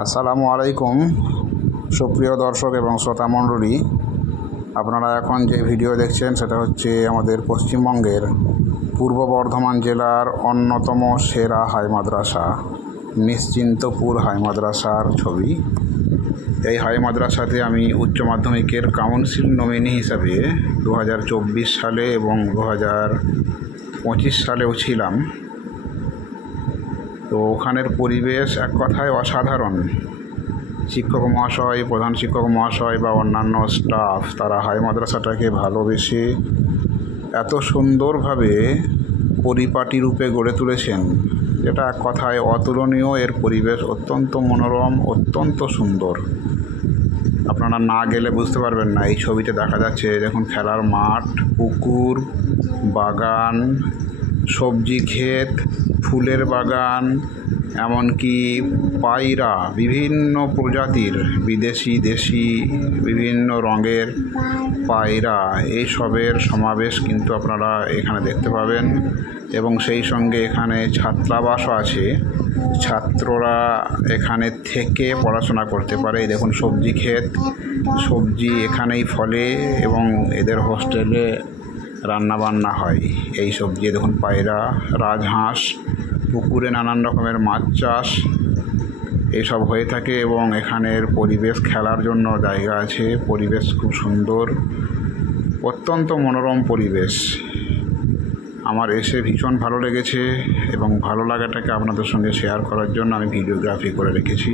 আসসালামু আলাইকুম সুপ্রিয় দর্শক এবং শ্রোতা মণ্ডলী, আপনারা এখন যে ভিডিও দেখছেন সেটা হচ্ছে আমাদের পশ্চিমবঙ্গের পূর্ব বর্ধমান জেলার অন্যতম সেরা হাই মাদ্রাসা নিশ্চিন্তপুর হাই মাদ্রাসার ছবি। এই হাই মাদ্রাসাতে আমি উচ্চ মাধ্যমিকের কাউন্সিল নমিনি হিসাবে 2024 সালে এবং 2025 সালেও ছিলাম। তো ওখানের পরিবেশ এক কথায় অসাধারণ। শিক্ষক মহাশয়, প্রধান শিক্ষক মহাশয় বা অন্যান্য স্টাফ তারা হাই মাদ্রাসাটাকে ভালোবেসে এত সুন্দরভাবে পরিপাটি রূপে গড়ে তুলেছেন, যেটা এক কথায় অতুলনীয়। এর পরিবেশ অত্যন্ত মনোরম, অত্যন্ত সুন্দর। আপনারা না গেলে বুঝতে পারবেন না। এই ছবিতে দেখা যাচ্ছে দেখুন, খেলার মাঠ, পুকুর, বাগান, সবজি ক্ষেত, ফুলের বাগান, এমনকি পায়রা, বিভিন্ন প্রজাতির বিদেশি দেশি বিভিন্ন রঙের পায়রা, এইসবের সমাবেশ কিন্তু আপনারা এখানে দেখতে পাবেন। এবং সেই সঙ্গে এখানে ছাত্রাবাসও আছে, ছাত্ররা এখানে থেকে পড়াশোনা করতে পারে। এই দেখুন সবজি ক্ষেত, সবজি এখানেই ফলে এবং এদের হোস্টেলে রান্নাবান্না হয় এই সবজি। দেখুন পায়রা, রাজহাঁস, পুকুরে নানান রকমের মাছ চাষ এইসব হয়ে থাকে। এবং এখানের পরিবেশ, খেলার জন্য জায়গা আছে, পরিবেশ খুব সুন্দর, অত্যন্ত মনোরম পরিবেশ। আমার এসে ভীষণ ভালো লেগেছে এবং ভালো লাগাটাকে আপনাদের সঙ্গে শেয়ার করার জন্য আমি ভিডিওগ্রাফি করে রেখেছি।